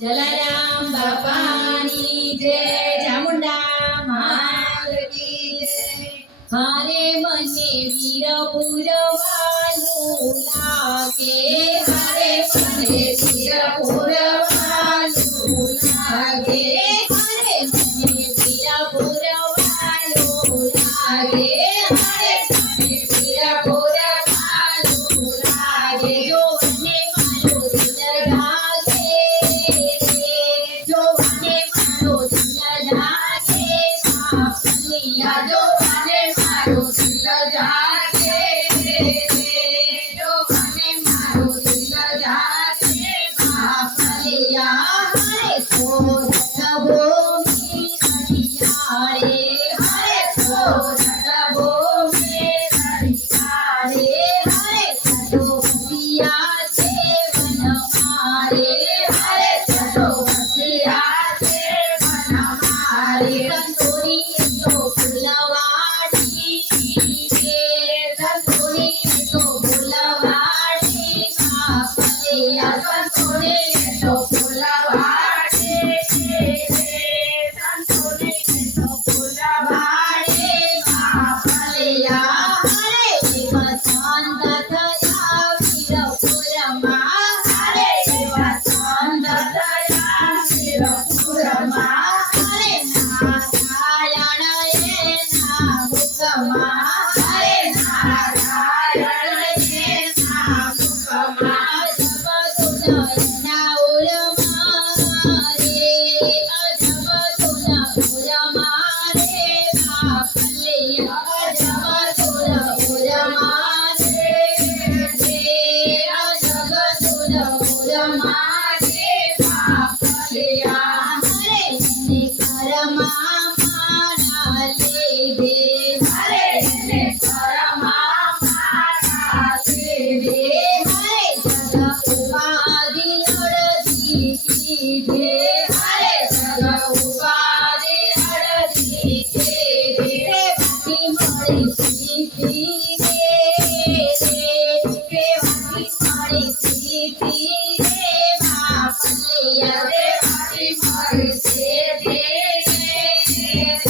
જલારામ બાપાની જય ચામુંડા માલકી જય. હારે મને વીરપુરવાનું લાગે હારે મને વીરપુરવાનું લાગે Deus. Yeah. Yes.